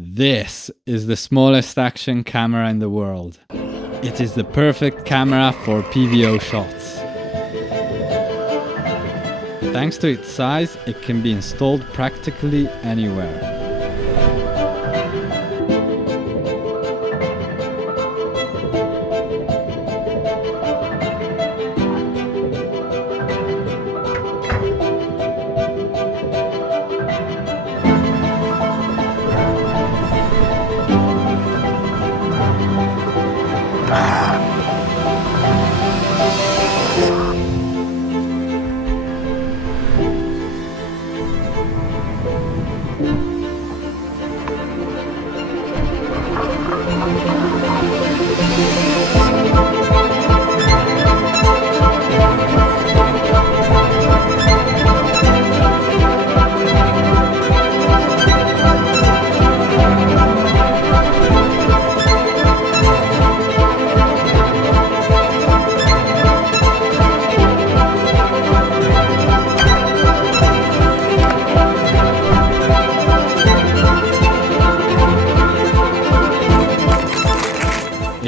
This is the smallest action camera in the world. It is the perfect camera for PVO shots. Thanks to its size, it can be installed practically anywhere.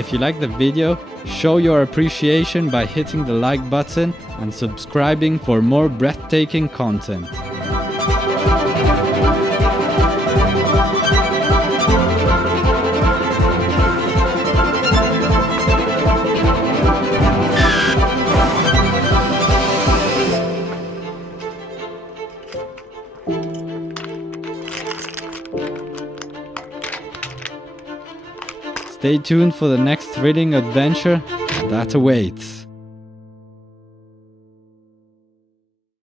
If you like the video, show your appreciation by hitting the like button and subscribing for more breathtaking content. Stay tuned for the next thrilling adventure that awaits.